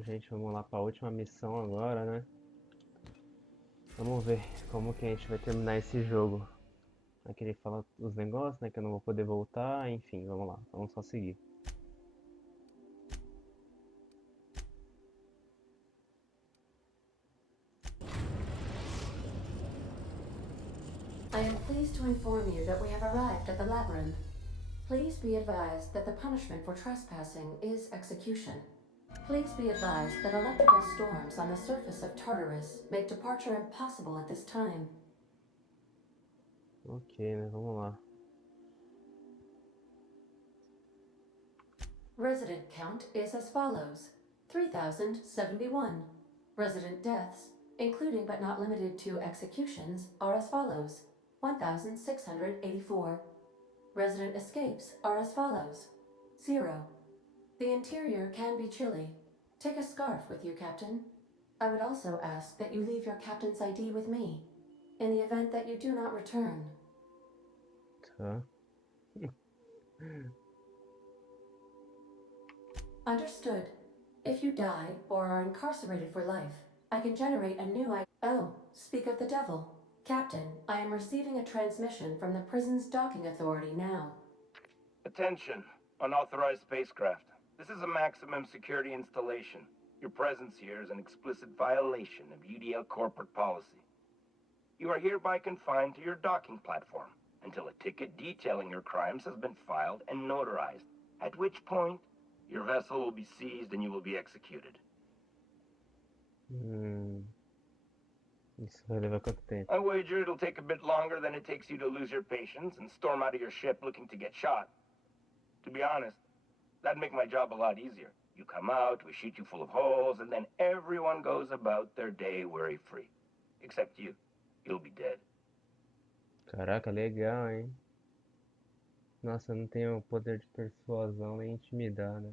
Bom, gente, vamos lá para a última missão agora, né? Vamos ver como que a gente vai terminar esse jogo. Aqui ele fala os negócios, né? Que eu não vou poder voltar. Enfim, vamos lá. Vamos só seguir. I am pleased to inform you that we have arrived at the labyrinth. Please be advised that the punishment for trespassing is execution. Please be advised that electrical storms on the surface of Tartarus make departure impossible at this time. Ok, né? Vamos lá. Resident count is as follows: 3,071. Resident deaths, including but not limited to executions, are as follows: 1,684. Resident escapes are as follows: 0. The interior can be chilly. Take a scarf with you, Captain. I would also ask that you leave your captain's ID with me, in the event that you do not return. Tá. Understood. If you die or are incarcerated for life, I can generate a new ID. Oh, speak of the devil. Captain, I am receiving a transmission from the prison's docking authority now. Attention, unauthorized spacecraft. This is a maximum security installation. Your presence here is an explicit violation of UDL corporate policy. You are hereby confined to your docking platform until a ticket detailing your crimes has been filed and notarized, at which point your vessel will be seized and you will be executed. Isso vai levar quanto tempo? I wager it'll take a bit longer than it takes you to lose your patience and storm out of your ship looking to get shot. To be honest, that'd make my job a lot easier. You come out, we shoot you full of holes, and then everyone goes about their day worry-free. Except you. You'll be dead. Caraca, legal, hein? Nossa, eu não tenho poder de persuasão nem intimidar, né?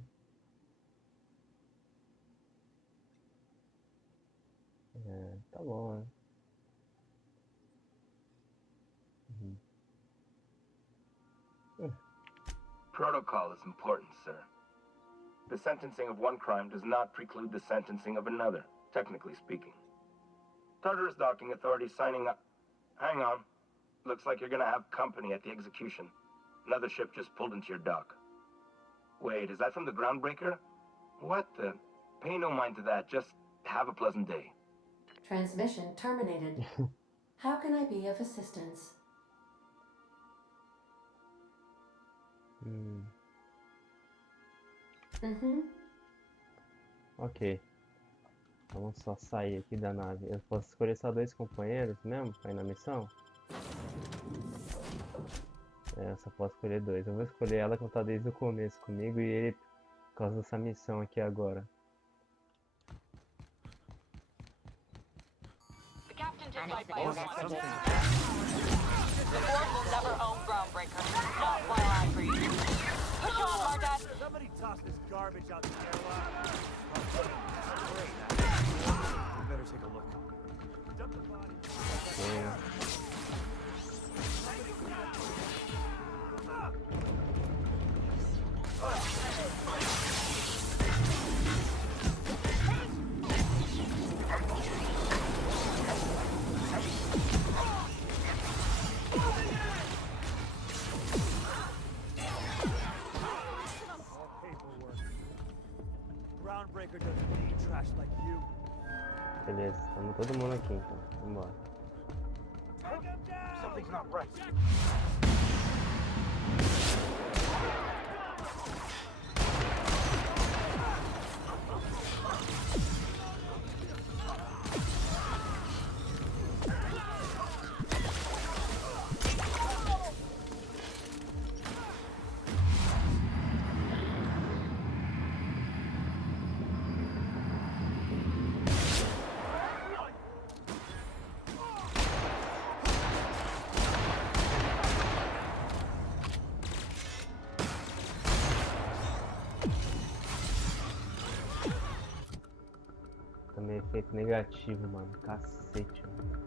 É, tá bom, né? Protocol is important, sir. The sentencing of one crime does not preclude the sentencing of another, technically speaking. Tartarus Docking Authority signing up. Hang on. Looks like you're gonna have company at the execution. Another ship just pulled into your dock. Wait, is that from the Groundbreaker? What the? Pay no mind to that. Just have a pleasant day. Transmission terminated. How can I be of assistance? Ok. Vamos só sair aqui da nave. Eu posso escolher só 2 companheiros mesmo pra ir na missão? É, eu só posso escolher 2. Eu vou escolher ela que tá desde o começo comigo e ele por causa dessa missão aqui agora. The captain just died by a The board will never own Groundbreaker. Not while I breathe. Push on, Margot. Somebody toss this garbage out the airlock. We better take a look. Dump the body. Groundbreaker doesn't need trash like you. Beleza, estamos todo mundo aqui então. Vambora. Something's not right. Também efeito negativo, mano. Cacete, mano.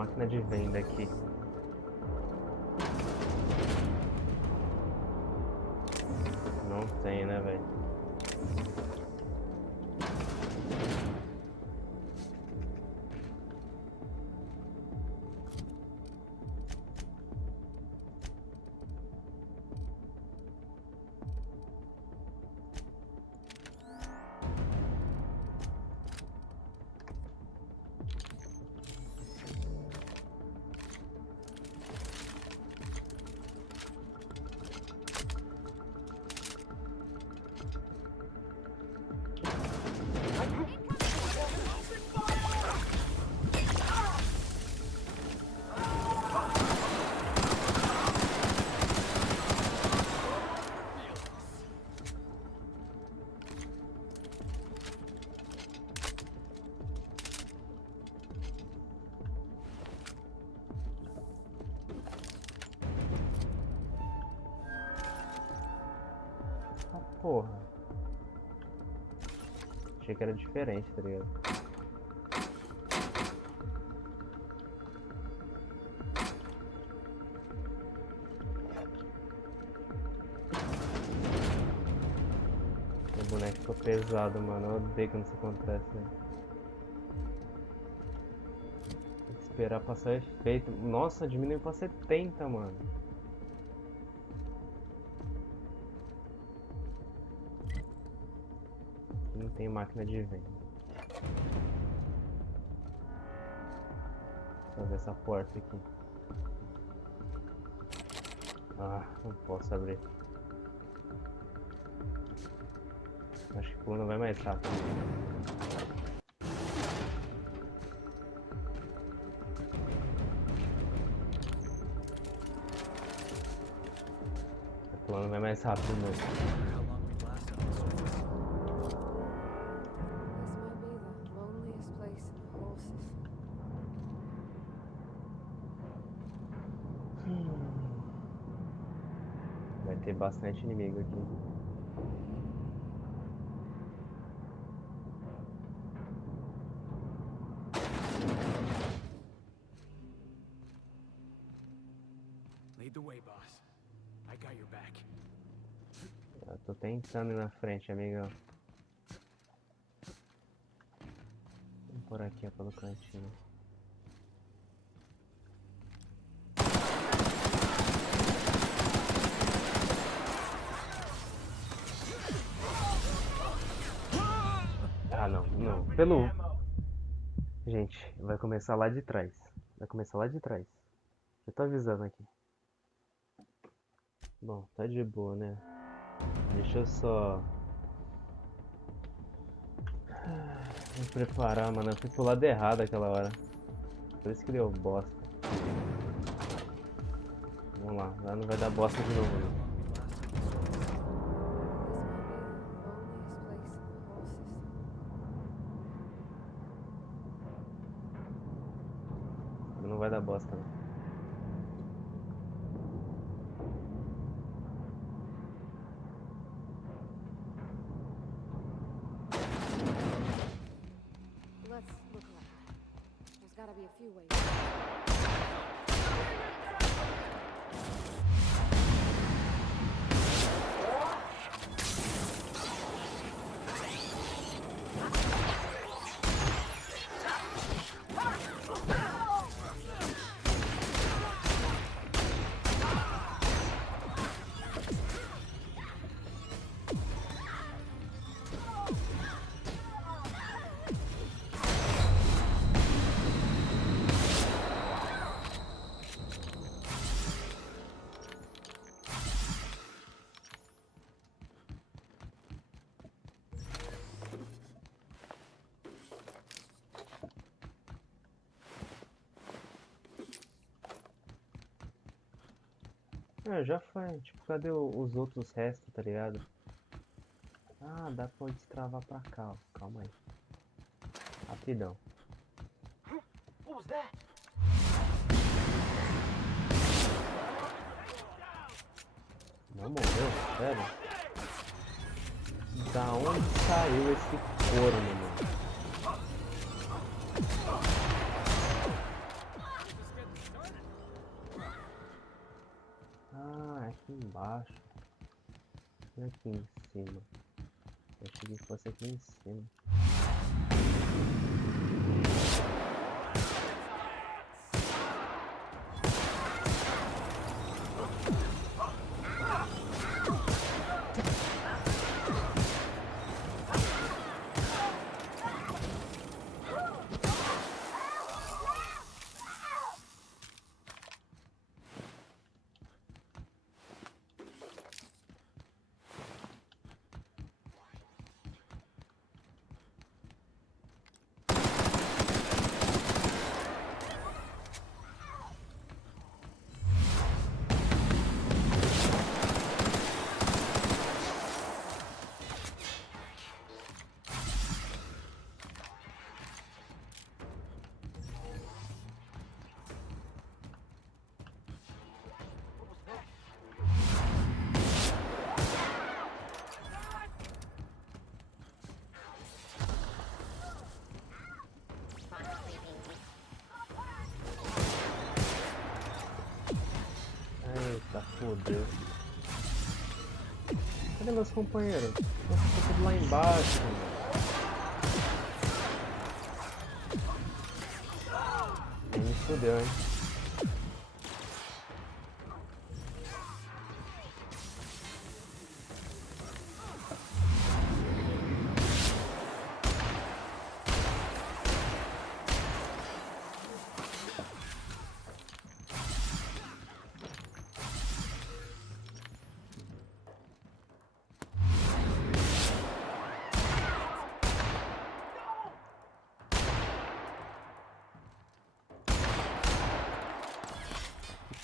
máquina de venda aqui. Não tem, né, velho? Porra. Achei que era diferente, tá ligado? O boneco ficou pesado, mano. Eu odeio quando isso acontece, né? Tem que esperar passar o efeito. Nossa, diminuiu pra 70, mano. Não tem máquina de venda. Deixa eu ver essa porta aqui. Ah, não posso abrir. Acho que o pulo vai mais rápido. O plano vai mais rápido mesmo. How long we last on the surface. This might be the loneliest place in the whole system. Vai ter bastante inimigo aqui. Lead the way, boss. I got your back. Eu tô tentando ir na frente, amigão. Vamos por aqui, ó, pelo cantinho. Ah, não, não. Pelo... Gente, vai começar lá de trás. Vai começar lá de trás. Eu tô avisando aqui. Bom, tá de boa, né? Deixa eu só... me preparar, mano. Eu fui pro lado errado aquela hora. Por isso que deu bosta. Vamos lá, lá não vai dar bosta de novo, não. This might be the loneliest place in the whole system. Não vai dar bosta, não. Let's look around. There's gotta be a few ways. Ah, já foi. Tipo, cadê os outros restos, tá ligado? Ah, dá pra destravar pra cá, ó. Calma aí. Rapidão. What was that? Não morreu? Sério? Da onde saiu esse corno, mano? aqui embaixo. Não é aqui em cima. Eu achei que fosse aqui em cima. Eita, fodeu. Cadê meus companheiros? Nossa, tá tudo lá embaixo, mano. Aí me fodeu, hein?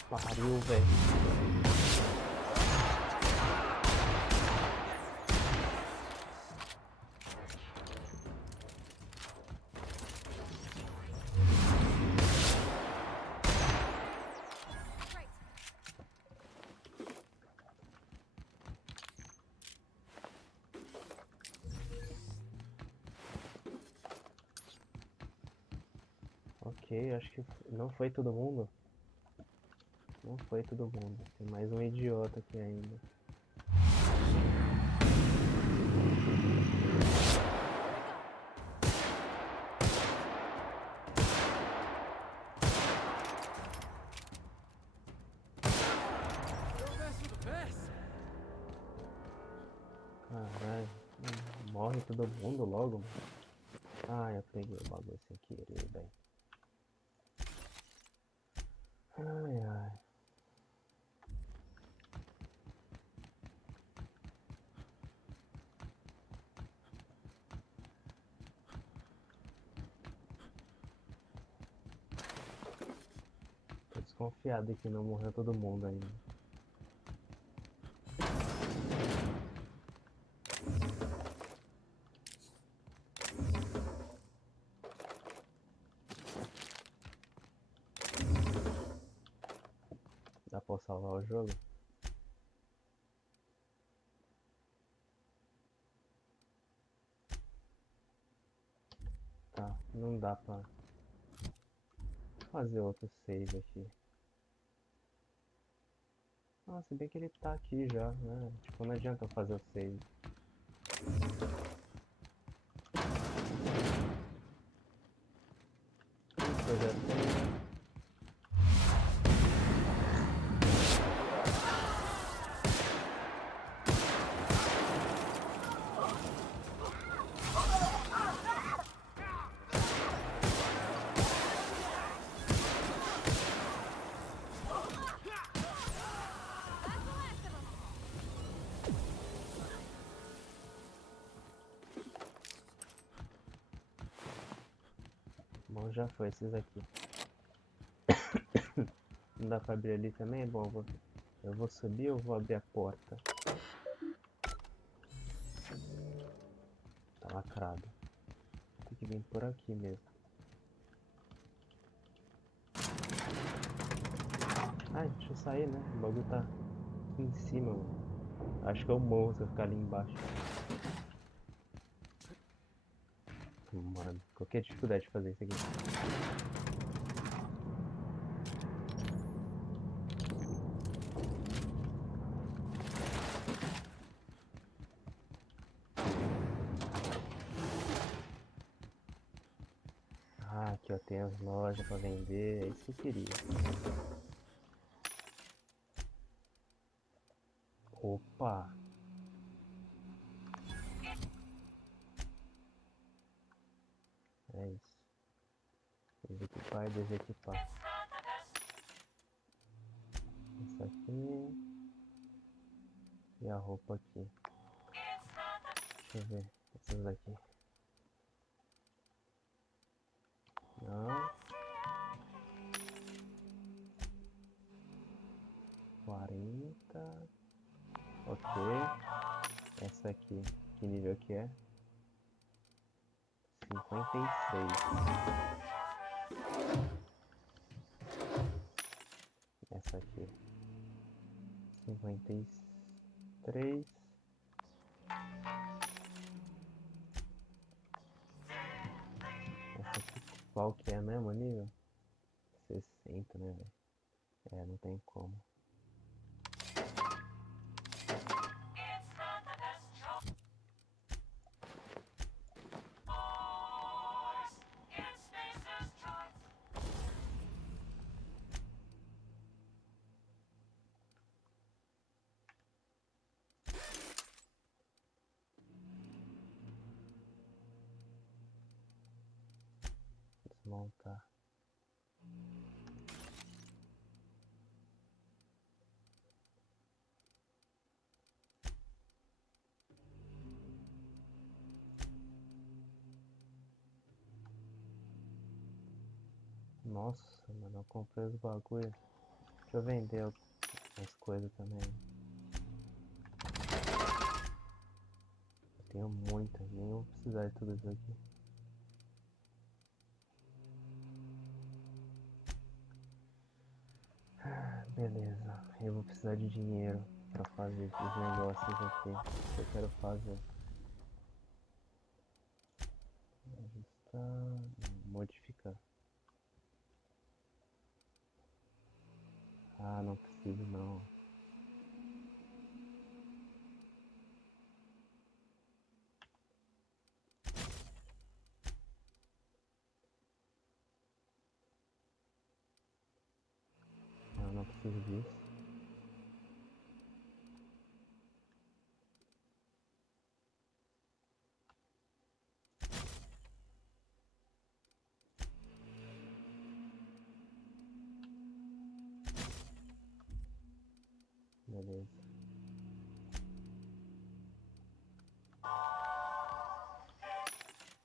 Pariu, velho. Ok, acho que não foi todo mundo. Não foi todo mundo. Tem mais um idiota aqui ainda. Caralho. Morre todo mundo logo, mano. Ah, eu peguei o bagulho sem querer, velho. Ai, ai. Tô desconfiado que não morreu todo mundo ainda. Dá pra salvar o jogo? Tá, não dá pra fazer outro save aqui. Ah, se bem que ele tá aqui já, né? Tipo, não adianta eu fazer o save. Isso, eu já tenho. Bom, já foi esses aqui. Não dá pra abrir ali também? Bom, eu vou subir ou vou abrir a porta? Tá lacrado. Tem que vir por aqui mesmo. Ai, deixa eu sair, né? O bagulho tá aqui em cima, mano. Acho que eu morro se eu ficar ali embaixo. Mano, qualquer dificuldade de fazer isso aqui. já tem as lojas pra vender, é isso que eu queria. Opa! É isso. Desequipar e desequipar. Essa aqui. E a roupa aqui. Deixa eu ver. Essas daqui. Não. 40. Ok. Essa aqui. Que nível que é? 56. Essa aqui. 53. Essa aqui. Qual que é mesmo o nível? 60, né, velho? É, não tem como. Desmontar. Nossa, mano, eu comprei os bagulho. Deixa eu vender as coisas também. Eu tenho muita, nem vou precisar de tudo isso aqui. Beleza, eu vou precisar de dinheiro pra fazer esses negócios aqui que eu quero fazer. Ajustar, modificar. Ah, não preciso não. Eu não preciso disso. Beleza.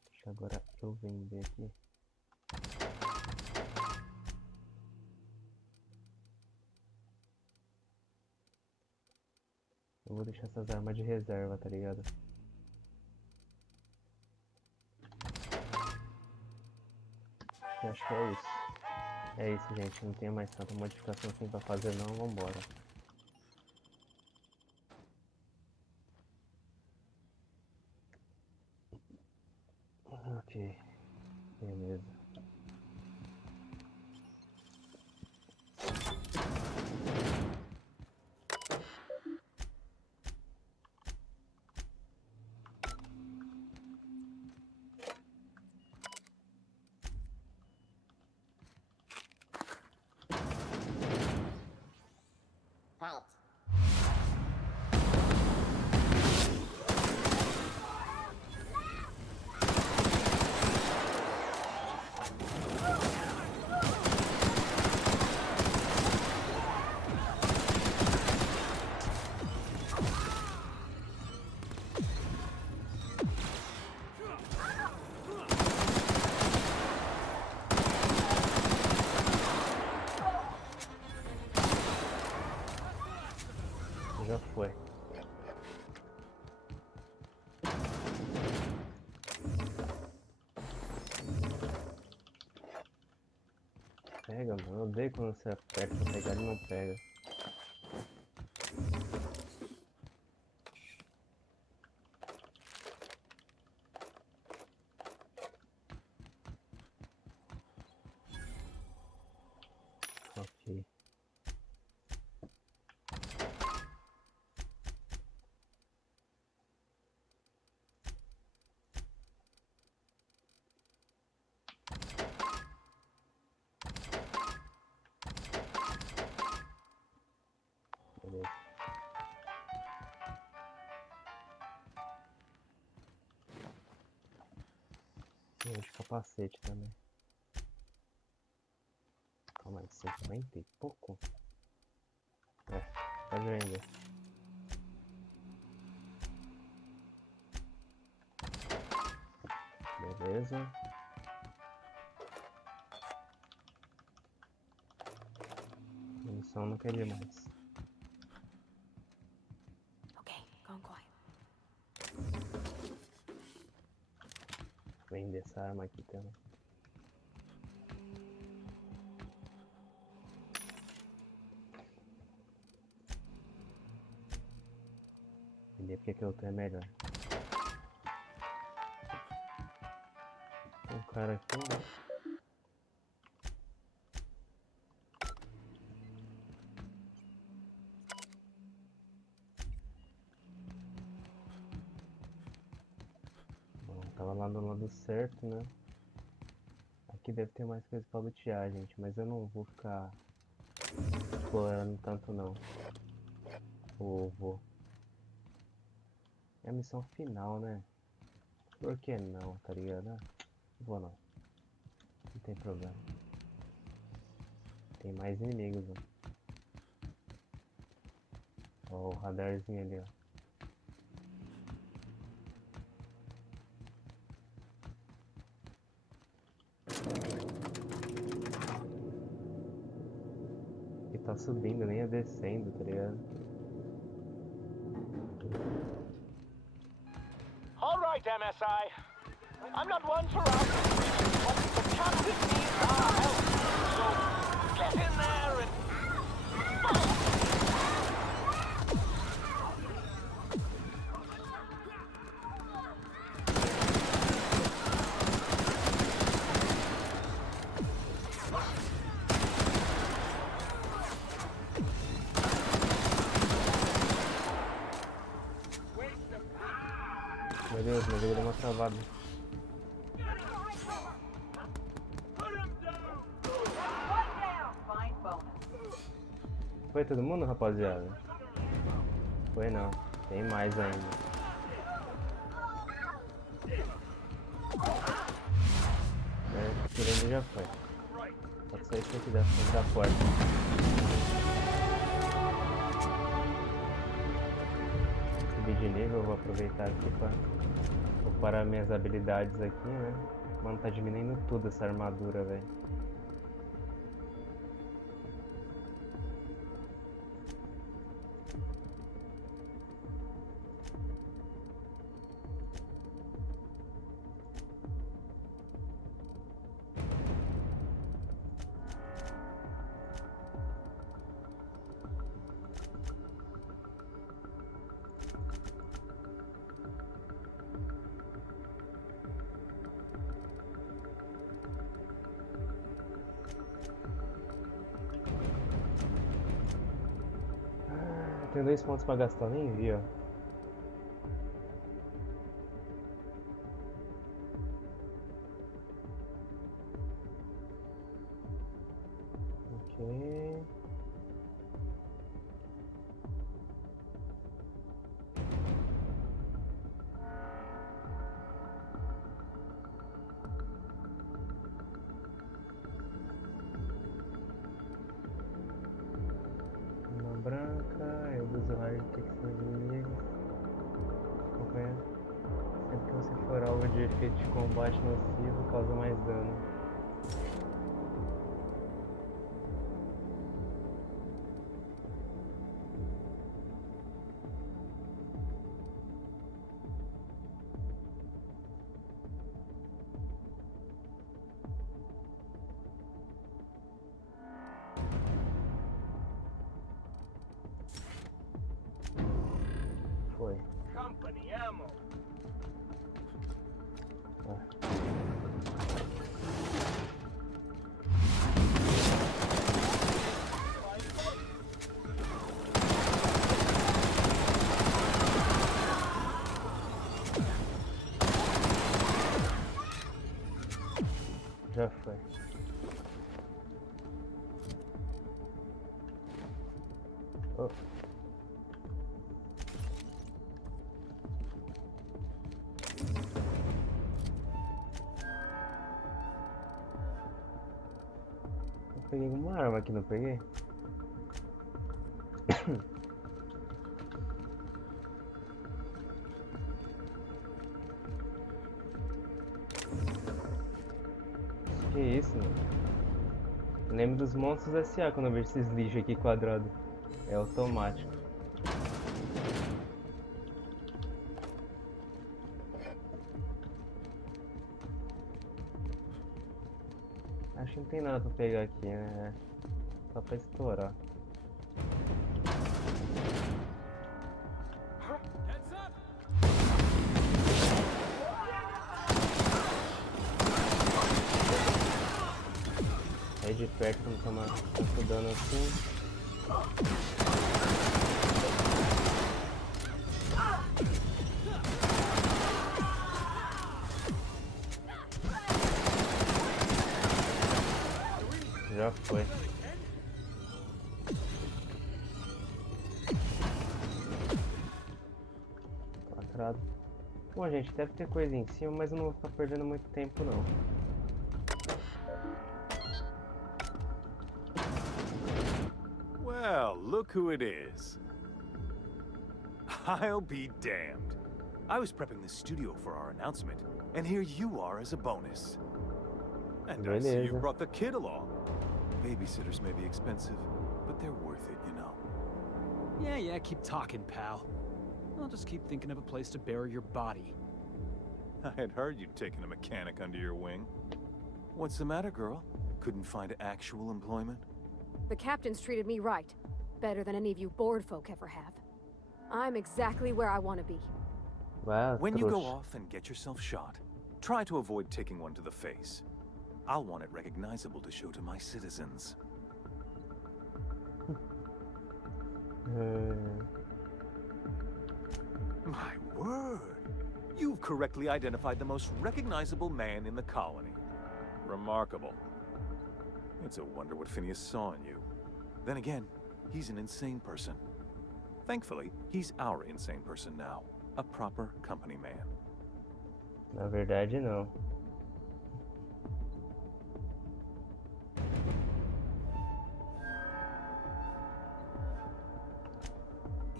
Deixa agora eu vender aqui. Eu vou deixar essas armas de reserva, tá ligado? Eu acho que é isso. É isso, gente. Não tem mais tanta modificação assim pra fazer não. Vambora. Ok. Beleza. Right. Já foi. Pega, mano. Eu odeio quando você aperta pra pegar e não pega. Ok. E de capacete também. Calma aí, 50 e pouco? É, pode vender. Beleza. Munição não queria mais. Okay, gone quiet. Vender essa arma aqui também. Vender porque que eu tenho é melhor. Tem um cara aqui, né? Bom, tava lá no lado certo, né? Aqui deve ter mais coisa pra lutear, gente, mas eu não vou ficar explorando tanto não. Ou vou. É a missão final, né? Por que não, tá ligado? Ah, vou não. Não tem problema. Tem mais inimigos, ó. Ó, o radarzinho ali, ó. E tá subindo, nem é descendo, tá ligado? All right, MSI. I'm not one for arguing, but the captain needs our help. So get in there and... Meu Deus, meu jogo deu uma travada. Foi todo mundo, rapaziada? Foi não. Tem mais ainda. É, por ele já foi. Pode sair isso aqui da frente da porta. Subir de nível, eu vou aproveitar aqui pra parar minhas habilidades aqui, né? Mano, tá diminuindo tudo essa armadura, velho. Tem 2 pontos pra gastar, nem vi, ó. Ok. Uma branca, eu uso raio de texto dos inimigos. Acompanha. Sempre que você for alvo de efeito de combate nocivo, causa mais dano. Foi. Company ammo. Já foi. Oh. peguei uma arma aqui, não peguei? Que isso, mano? Eu lembro dos monstros S.A. quando eu vejo esses lixos aqui quadrados. É automático. Acho que não tem nada pra pegar aqui, né? Só pra estourar. Heads up! Aí de perto não toma tanto dano assim. Já foi. Quadrado. Bom, gente, deve ter coisa em cima, mas eu não vou ficar perdendo muito tempo, não. Well, look who it is. I'll be damned. I was prepping the studio for our announcement, and here you are as a bonus. And I see you Beleza. brought the kid along. Babysitters may be expensive, but they're worth it, you know. Yeah, keep talking, pal. I'll just keep thinking of a place to bury your body. I had heard you'd taken a mechanic under your wing. What's the matter, girl? Couldn't find actual employment? The captain's treated me right. Better than any of you bored folk ever have. I'm exactly where I want to be. Vai, When you go trouxa. off and get yourself shot, try to avoid taking one to the face. I'll want it recognizable to show to my citizens. My word! You've correctly identified the most recognizable man in the colony. Remarkable. It's a wonder what Phineas saw in you. Then again, he's an insane person. Thankfully, he's our insane person now. A proper company man. Na verdade, não.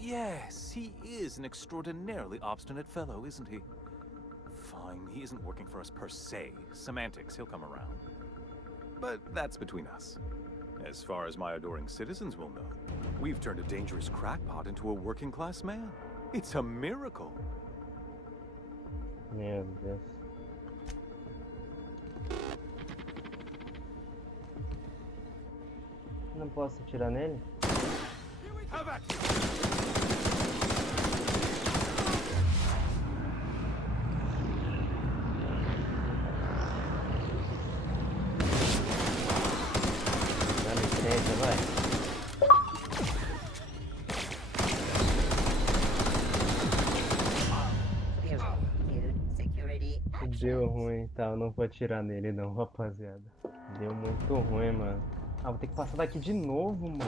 Yes, he is an extraordinarily obstinate fellow, isn't he? Fine, he isn't working for us per se. Semantics, he'll come around. But that's between us. As far as my adoring citizens will know, we've turned a dangerous crackpot into a working-class man. It's a miracle. Meu Deus. Não posso atirar nele? How about you? Dá licença, vai. Deu ruim, tá? Eu não vou atirar nele não, rapaziada. Deu muito ruim, mano. Ah, vou ter que passar daqui de novo, mano.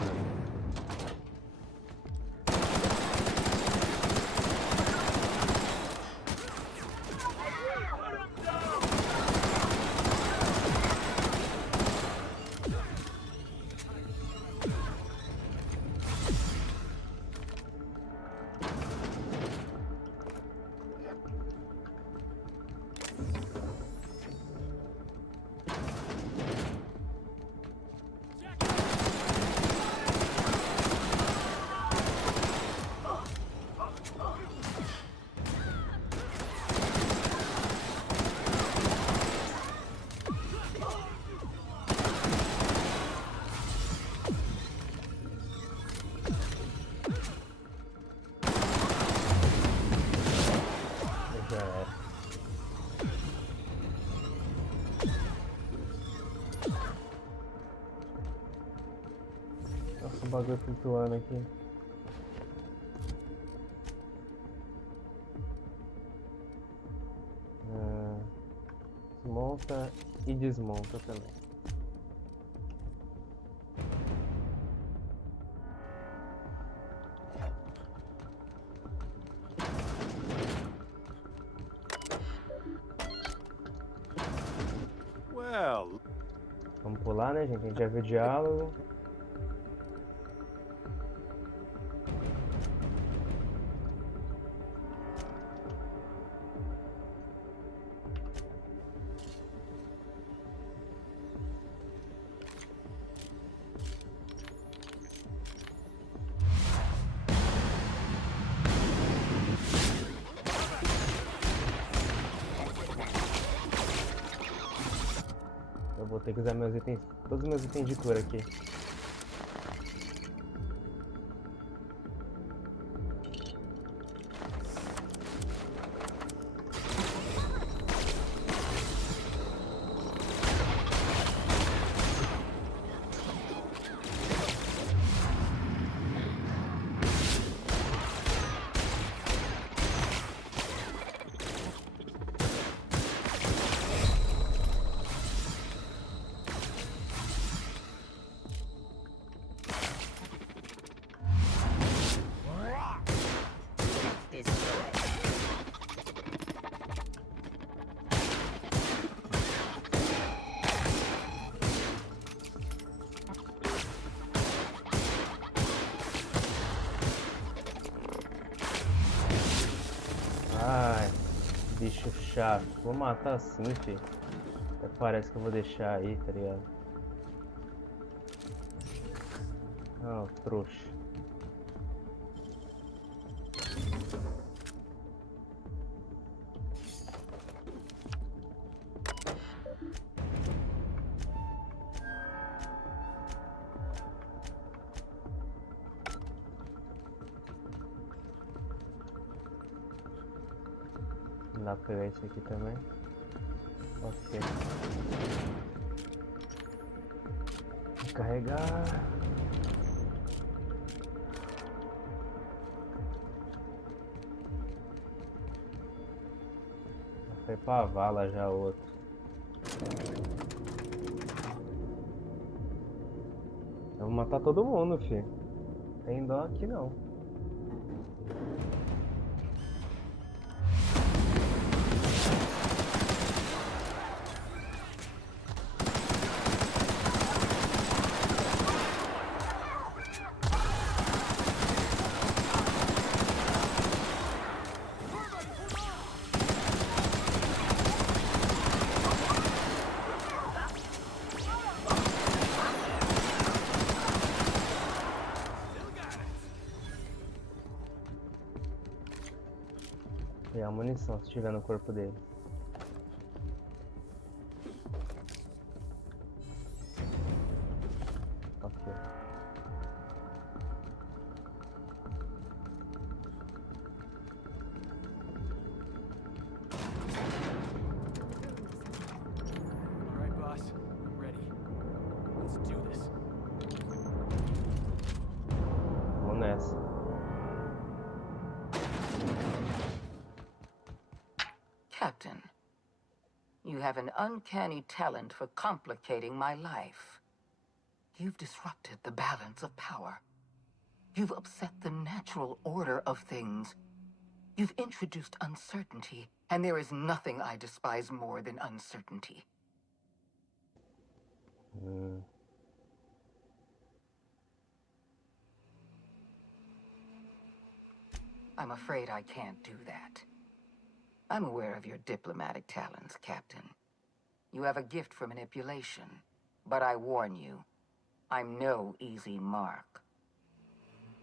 Já era. Nossa, o bagulho flutuando aqui. Desmonta e desmonta também. Well, Vamos pular Vamos lá, né, gente? A gente já viu o diálogo. Eu vou ter que usar meus itens, todos os meus itens de cura aqui. Ai, bicho chato. Vou matar assim, fi. Até parece que eu vou deixar aí, tá ligado? Ah, trouxa. Dá pra pegar isso aqui também. Ok. Carregar. Foi pra vala já outro. Eu vou matar todo mundo, filho. Tem dó aqui não. E a munição se tiver no corpo dele. Ok. Alright, boss. I'm ready. Let's do this. Vamos nessa. Captain, you have an uncanny talent for complicating my life. You've disrupted the balance of power. You've upset the natural order of things. You've introduced uncertainty, and there is nothing I despise more than uncertainty. I'm afraid I can't do that. I'm aware of your diplomatic talents, Captain. You have a gift for manipulation. But I warn you, I'm no easy mark.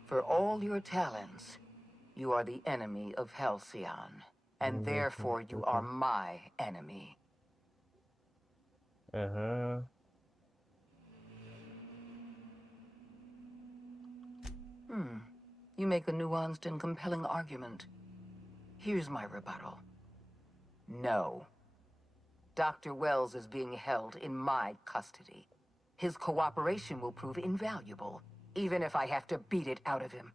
For all your talents, you are the enemy of Halcyon. And therefore you are my enemy. Aham. You make a nuanced and compelling argument. Here's my rebuttal. No. Dr. Wells is being held in my custody. His cooperation will prove invaluable, even if I have to beat it out of him.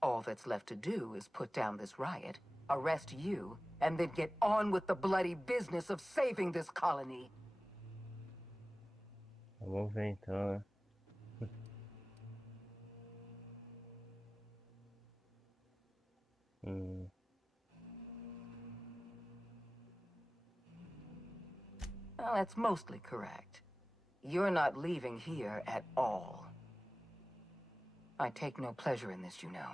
All that's left to do is put down this riot, arrest you, and then get on with the bloody business of saving this colony. Vamos ver então, né? Well, that's mostly correct. You're not leaving here at all. I take no pleasure in this, you know.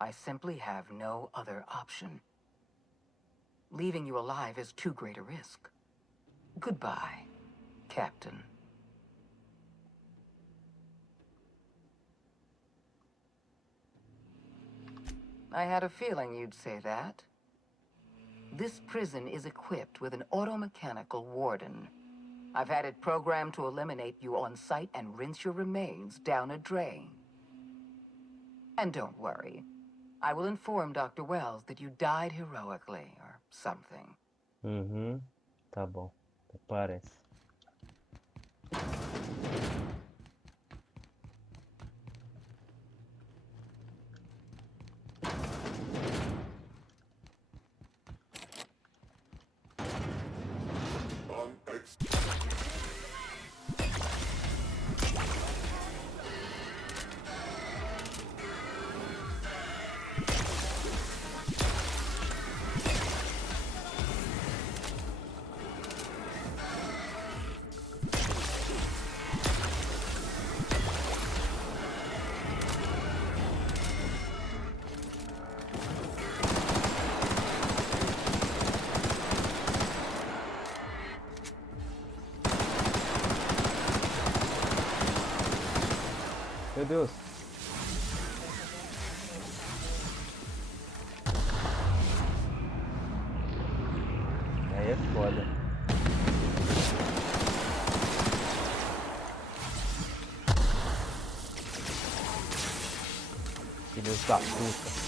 I simply have no other option. Leaving you alive is too great a risk. Goodbye, Captain. I had a feeling you'd say that. This prison is equipped with an automechanical warden. I've had it programmed to eliminate you on sight and rinse your remains down a drain. And don't worry. I will inform Dr. Wells that you died heroically, or something. Uhum. Tá bom. Até parece. Meu Deus. Aí é foda. Filhos da puta.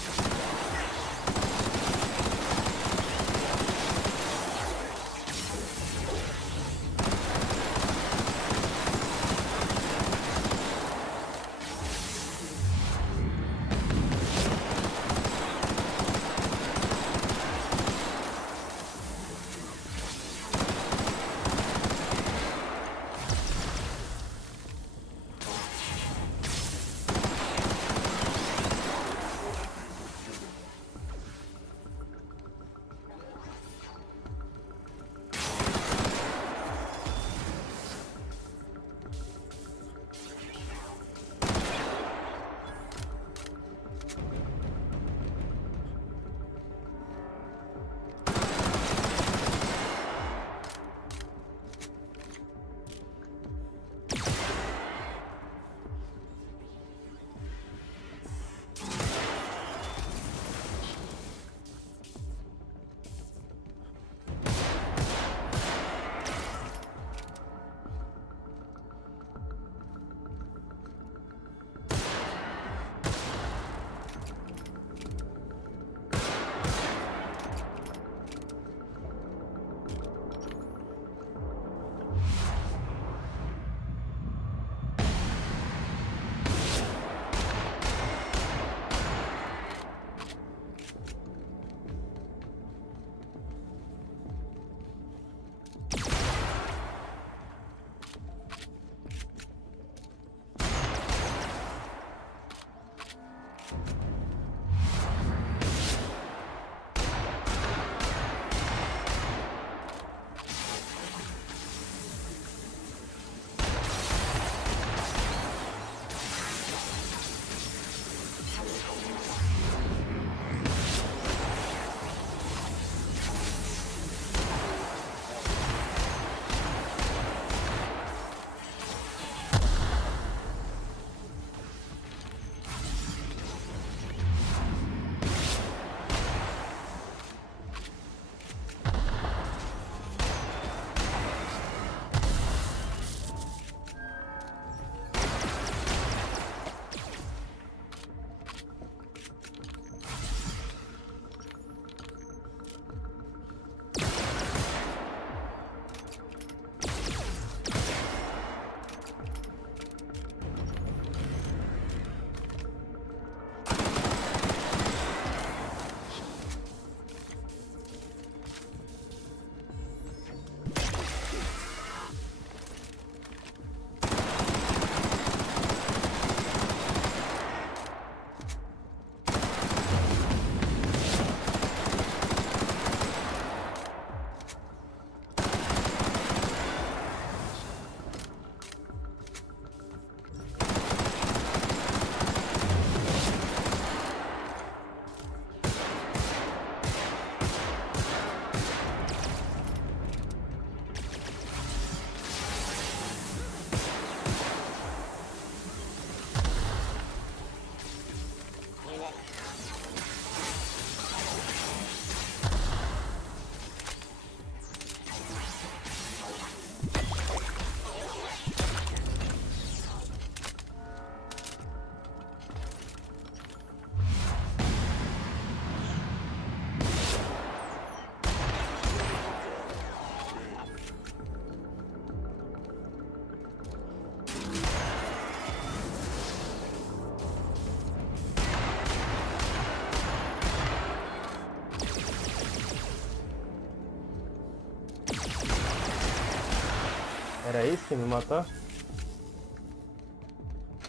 Era isso que me matou?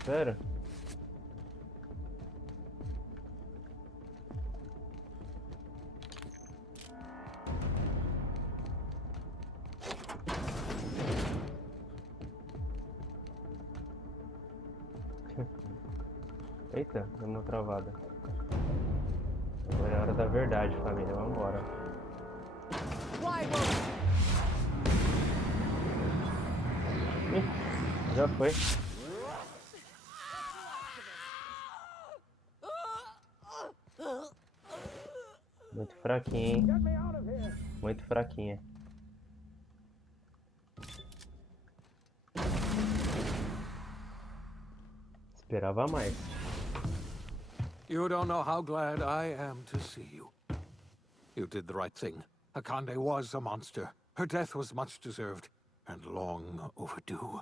Sério? Eita, deu uma travada. Agora é a hora da verdade, família. Vambora. Ih, já foi. Muito fraquinha, hein? Muito fraquinha. Esperava mais. You don't know how glad I am to see you. You did the right thing. Akande was a monster. Her death was much deserved, and long overdue.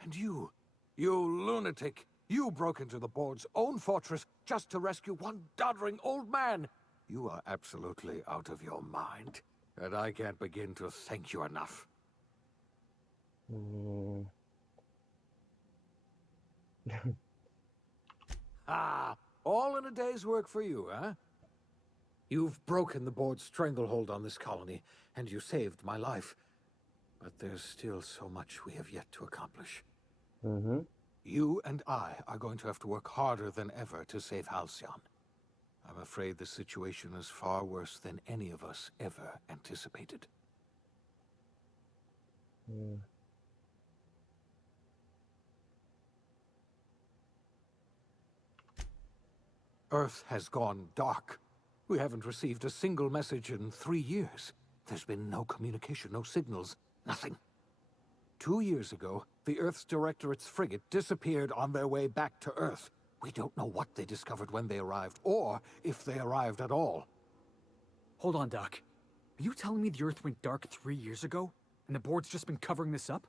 And you lunatic, you broke into the board's own fortress just to rescue one doddering old man. You are absolutely out of your mind, and I can't begin to thank you enough. All in a day's work for you, huh? You've broken the board's stranglehold on this colony, and you saved my life. But there's still so much we have yet to accomplish. You and I are going to have to work harder than ever to save Halcyon. I'm afraid the situation is far worse than any of us ever anticipated. Earth has gone dark. We haven't received a single message in 3 years. There's been no communication, no signals, nothing. 2 years ago, the Earth's Directorate's frigate disappeared on their way back to Earth. We don't know what they discovered when they arrived, or if they arrived at all. Hold on, Doc. Are you telling me the Earth went dark 3 years ago, and the board's just been covering this up?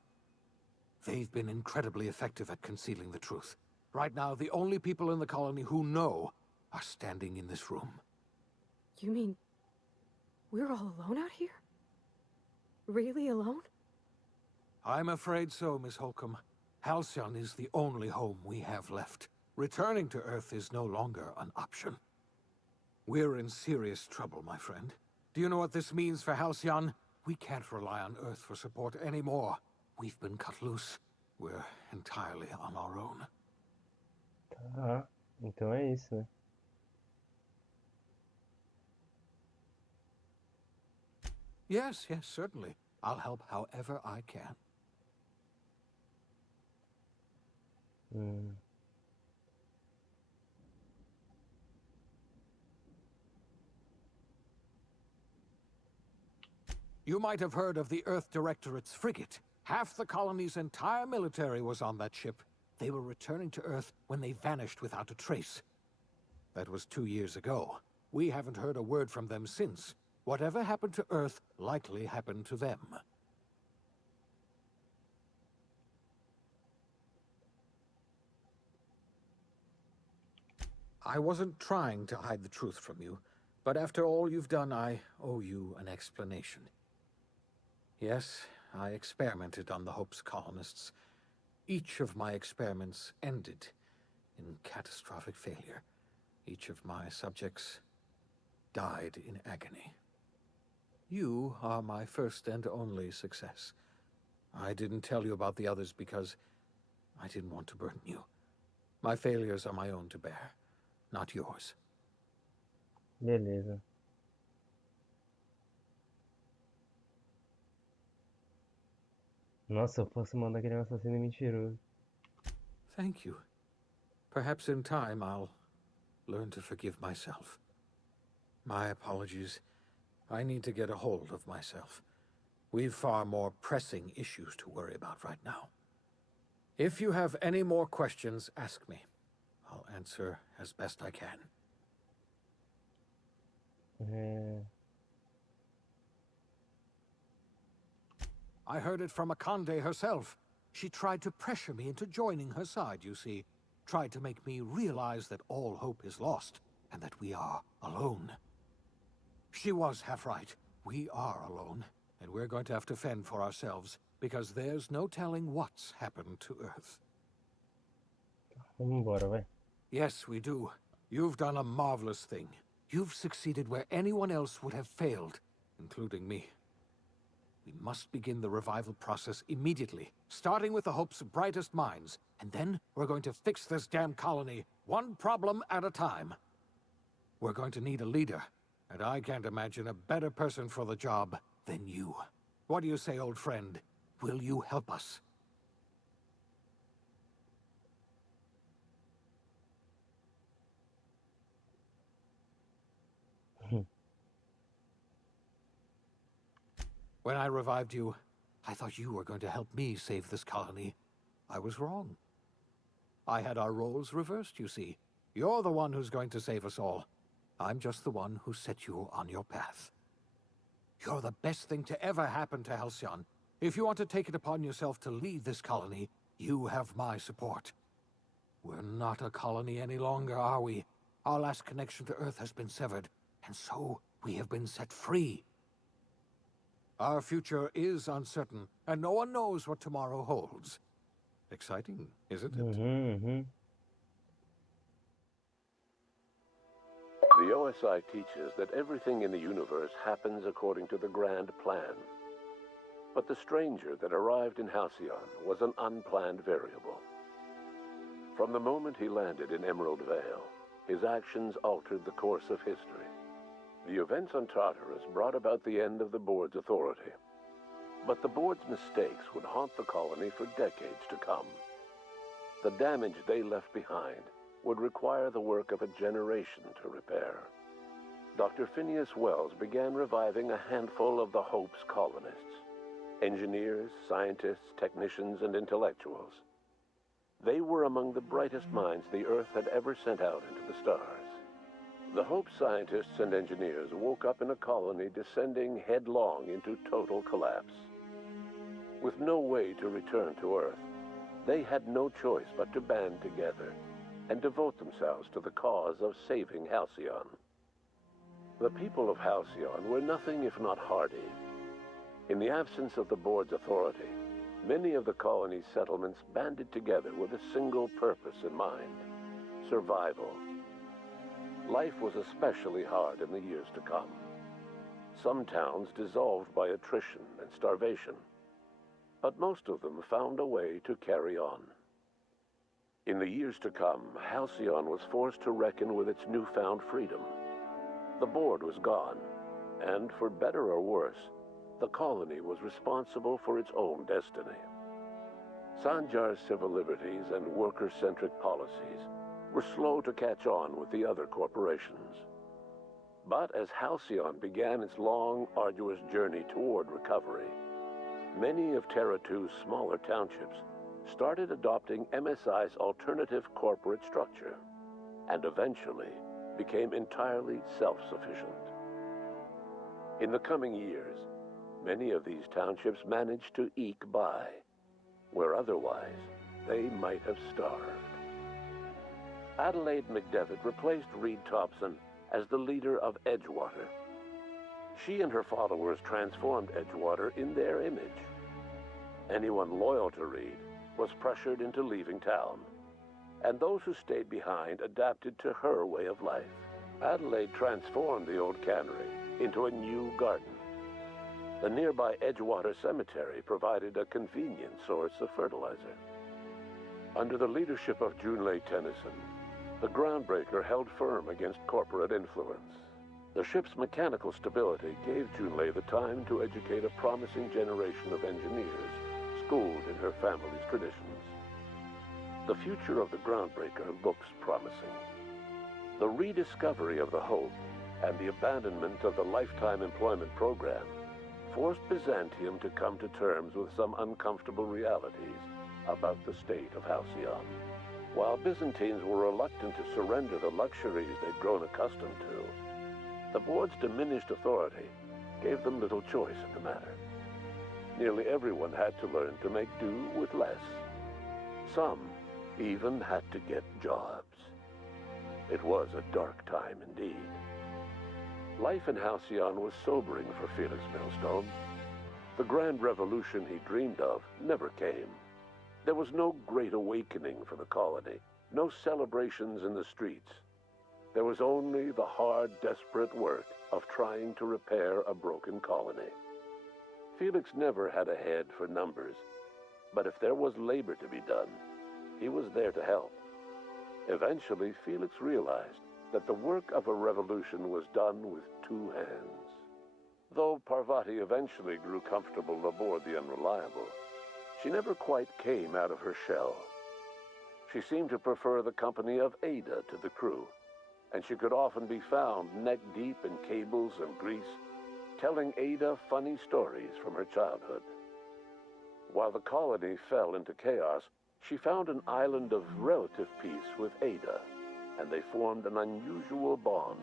They've been incredibly effective at concealing the truth. Right now, the only people in the colony who know are standing in this room. You mean we're all alone out here? Really alone? I'm afraid so, Miss Holcomb. Halcyon is the only home we have left. Returning to Earth is no longer an option. We're in serious trouble, my friend. Do you know what this means for Halcyon? We can't rely on Earth for support anymore. We've been cut loose. We're entirely on our own. Tá, então é isso, né? Yes, certainly. I'll help however I can. You might have heard of the Earth Directorate's frigate. Half the colony's entire military was on that ship. They were returning to Earth when they vanished without a trace. That was 2 years ago. We haven't heard a word from them since. Whatever happened to Earth likely happened to them. I wasn't trying to hide the truth from you, but after all you've done, I owe you an explanation. Yes, I experimented on the Hope's colonists. Each of my experiments ended in catastrophic failure. Each of my subjects died in agony. You are my first and only success. I didn't tell you about the others because I didn't want to burden you. My failures are my own to bear, not yours. Beleza. Nossa, eu posso mandar aquele assassino mentiroso. Thank you. Perhaps in time I'll learn to forgive myself. My apologies. I need to get a hold of myself. We've far more pressing issues to worry about right now. If you have any more questions, ask me. I'll answer as best I can. I heard it from Akande herself. She tried to pressure me into joining her side, you see. Tried to make me realize that all hope is lost, and that we are alone. She was half right. We are alone, and we're going to have to fend for ourselves. because there's no telling what's happened to Earth. Vamos embora, vai. Yes, we do. You've done a marvelous thing. You've succeeded where anyone else would have failed, including me. We must begin the revival process immediately, starting with the Hope's brightest minds, and then we're going to fix this damn colony, one problem at a time. We're going to need a leader, and I can't imagine a better person for the job than you. What do you say, old friend? Will you help us? When I revived you, I thought you were going to help me save this colony. I was wrong. I had our roles reversed, you see. You're the one who's going to save us all. I'm just the one who set you on your path. You're the best thing to ever happen to Halcyon. If you want to take it upon yourself to lead this colony, you have my support. We're not a colony any longer, are we? Our last connection to Earth has been severed, and so we have been set free. Our future is uncertain, and no one knows what tomorrow holds. Exciting, isn't it? The OSI teaches that everything in the universe happens according to the grand plan. But the stranger that arrived in Halcyon was an unplanned variable. From the moment he landed in Emerald Vale, his actions altered the course of history. The events on Tartarus brought about the end of the board's authority. But the board's mistakes would haunt the colony for decades to come. The damage they left behind would require the work of a generation to repair. Dr. Phineas Wells began reviving a handful of the Hope's colonists. Engineers, scientists, technicians, and intellectuals. They were among the brightest minds the Earth had ever sent out into the stars. The Hope scientists and engineers woke up in a colony descending headlong into total collapse. With no way to return to Earth, they had no choice but to band together and devote themselves to the cause of saving Halcyon. The people of Halcyon were nothing if not hardy. In the absence of the board's authority, many of the colony's settlements banded together with a single purpose in mind: survival. Life was especially hard in the years to come. Some towns dissolved by attrition and starvation, but most of them found a way to carry on. In the years to come, Halcyon was forced to reckon with its newfound freedom. The board was gone, and for better or worse, the colony was responsible for its own destiny. Sanjar's civil liberties and worker-centric policies were slow to catch on with the other corporations. But as Halcyon began its long, arduous journey toward recovery, many of Terra 2's smaller townships started adopting MSI's alternative corporate structure, and eventually became entirely self-sufficient. In the coming years, many of these townships managed to eke by, where otherwise they might have starved. Adelaide McDevitt replaced Reed Thompson as the leader of Edgewater. She and her followers transformed Edgewater in their image. Anyone loyal to Reed was pressured into leaving town, and those who stayed behind adapted to her way of life. Adelaide transformed the old cannery into a new garden. The nearby Edgewater Cemetery provided a convenient source of fertilizer. Under the leadership of Junlei Tennyson, the Groundbreaker held firm against corporate influence. The ship's mechanical stability gave Junlei the time to educate a promising generation of engineers schooled in her family's traditions. The future of the Groundbreaker looks promising. The rediscovery of the Hope and the abandonment of the Lifetime Employment Program forced Byzantium to come to terms with some uncomfortable realities about the state of Halcyon. While Byzantines were reluctant to surrender the luxuries they'd grown accustomed to, the board's diminished authority gave them little choice in the matter. Nearly everyone had to learn to make do with less. Some even had to get jobs. It was a dark time indeed. Life in Halcyon was sobering for Felix Millstone. The grand revolution he dreamed of never came. There was no great awakening for the colony, no celebrations in the streets. There was only the hard, desperate work of trying to repair a broken colony. Felix never had a head for numbers, but if there was labor to be done, he was there to help. Eventually, Felix realized that the work of a revolution was done with two hands. Though Parvati eventually grew comfortable aboard the Unreliable, she never quite came out of her shell. She seemed to prefer the company of Ada to the crew, and she could often be found neck-deep in cables and grease, telling Ada funny stories from her childhood. While the colony fell into chaos, she found an island of relative peace with Ada, and they formed an unusual bond.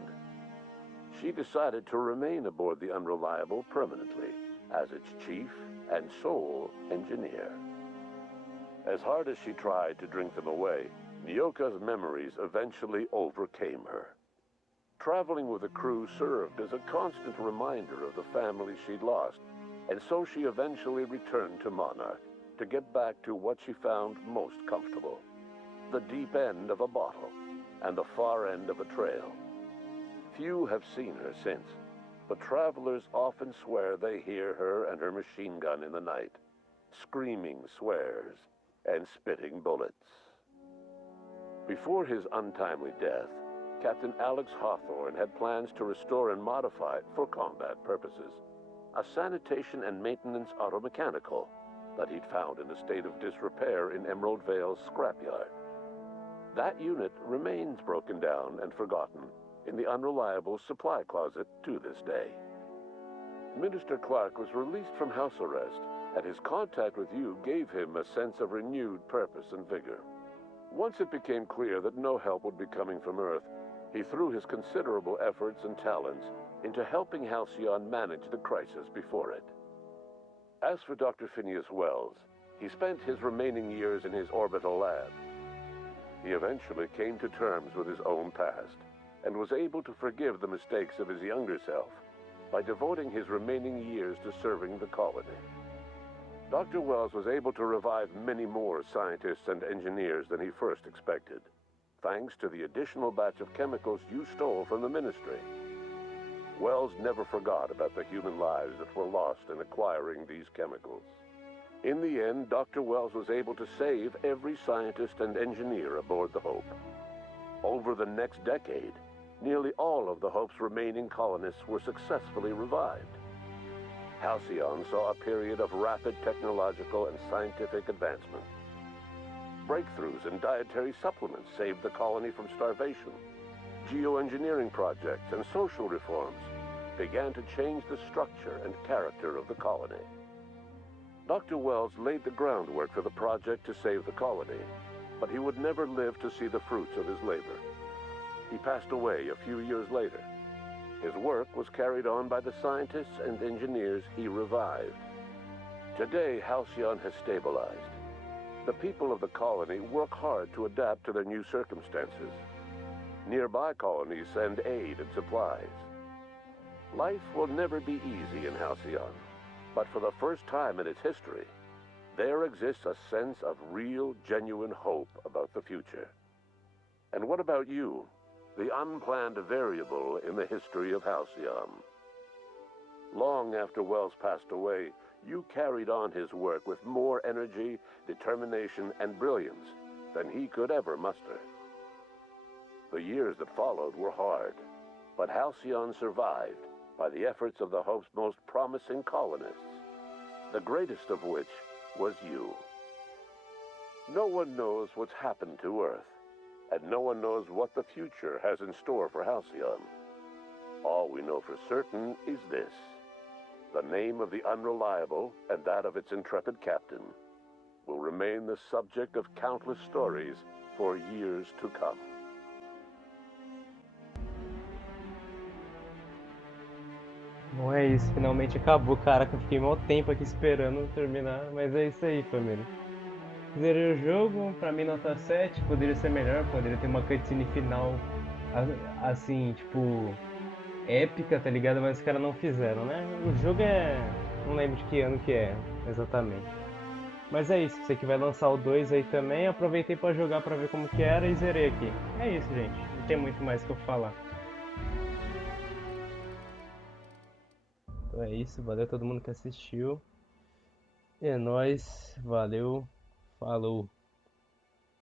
She decided to remain aboard the Unreliable permanently as its chief and sole engineer. As hard as she tried to drink them away, Nyoka's memories eventually overcame her. Traveling with the crew served as a constant reminder of the family she'd lost, and so she eventually returned to Monarch to get back to what she found most comfortable: the deep end of a bottle and the far end of a trail. Few have seen her since, but travelers often swear they hear her and her machine gun in the night, screaming swears and spitting bullets. Before his untimely death, Captain Alex Hawthorne had plans to restore and modify, for combat purposes, a sanitation and maintenance automechanical that he'd found in a state of disrepair in Emerald Vale's scrapyard. That unit remains broken down and forgotten in the Unreliable supply closet to this day. Minister Clark was released from house arrest, and his contact with you gave him a sense of renewed purpose and vigor. Once it became clear that no help would be coming from Earth, he threw his considerable efforts and talents into helping Halcyon manage the crisis before it. As for Dr. Phineas Wells, he spent his remaining years in his orbital lab. He eventually came to terms with his own past and was able to forgive the mistakes of his younger self by devoting his remaining years to serving the colony. Dr. Wells was able to revive many more scientists and engineers than he first expected, thanks to the additional batch of chemicals you stole from the Ministry. Wells never forgot about the human lives that were lost in acquiring these chemicals. In the end, Dr. Wells was able to save every scientist and engineer aboard the Hope. Over the next decade, nearly all of the Hope's remaining colonists were successfully revived. Halcyon saw a period of rapid technological and scientific advancement. Breakthroughs in dietary supplements saved the colony from starvation. Geoengineering projects and social reforms began to change the structure and character of the colony. Dr. Wells laid the groundwork for the project to save the colony, but he would never live to see the fruits of his labor. He passed away a few years later. His work was carried on by the scientists and engineers he revived. Today, Halcyon has stabilized. The people of the colony work hard to adapt to their new circumstances. Nearby colonies send aid and supplies. Life will never be easy in Halcyon, but for the first time in its history, there exists a sense of real, genuine hope about the future. And what about you, the unplanned variable in the history of Halcyon? Long after Wells passed away, you carried on his work with more energy, determination, and brilliance than he could ever muster. The years that followed were hard, but Halcyon survived by the efforts of the Hope's most promising colonists, the greatest of which was you. No one knows what's happened to Earth, and no one knows what the future has in store for Halcyon. All we know for certain is this: the name of the Unreliable and that of its intrepid captain will remain the subject of countless stories for years to come. Bom, é isso, finalmente acabou, caraca, eu fiquei mó tempo aqui esperando terminar, mas é isso aí, família. Zerei o jogo, pra mim nota 7, poderia ser melhor, poderia ter uma cutscene final, assim, tipo, épica, tá ligado? Mas os caras não fizeram, né? O jogo Não lembro de que ano que é exatamente. Mas é isso, você que vai lançar o 2 aí também, aproveitei pra jogar pra ver como que era e zerei aqui. É isso, gente. Não tem muito mais que eu falar. Então é isso, valeu a todo mundo que assistiu. É nóis, valeu, falou.